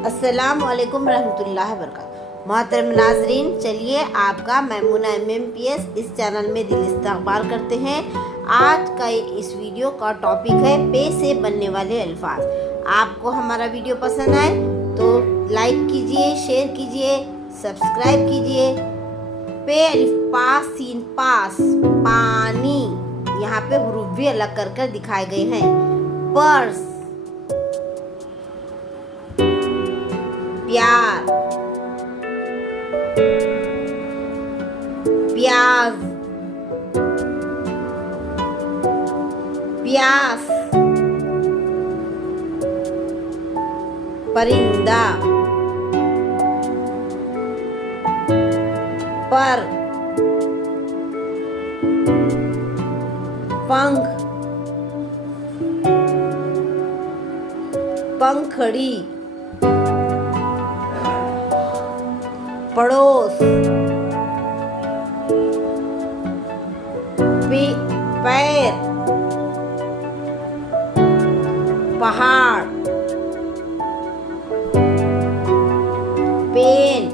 अस्सलाम वालेकुम रहमतुल्लाहि वबरकातुहू। मोहतरम नाजरीन, चलिए आपका मैमूना mmps इस चैनल में दिल इस्तकबाल करते हैं। आज का इस वीडियो का टॉपिक है पे से बनने वाले अल्फाज। आपको हमारा वीडियो पसंद आए तो लाइक कीजिए, शेयर कीजिए, सब्सक्राइब कीजिए। पे अलिफ पास सीन पास पानी, यहाँ पे हुरूफ भी अलग कर कर दिखाए गए हैं। पर्स प्यार, प्याज, प्यास, परिंदा, पर, पंख, पंखड़ी, पड़ोस, पैर, पहाड़, पेन,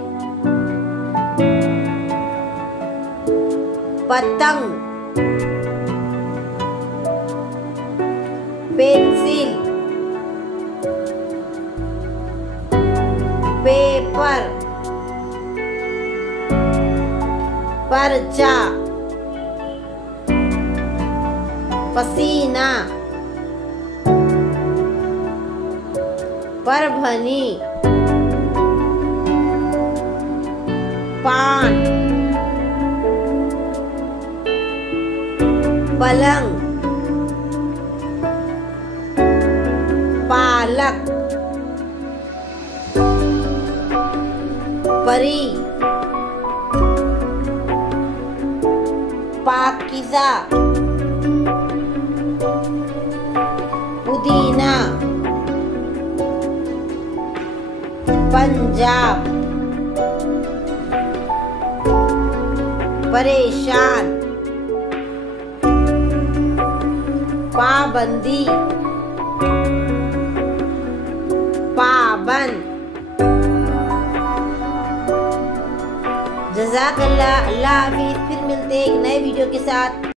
पतंग, पेंसिल, पेपर, पर्चा, पसीना, परभनी, पान, पलंग, पालक, परी, पाकीज़ा, पुदीना, पंजाब, परेशान, पाबंदी, पाबंद। जज़ाकल्लाह, अल्लाह हाफिज़। फिर मिलते हैं एक नए वीडियो के साथ।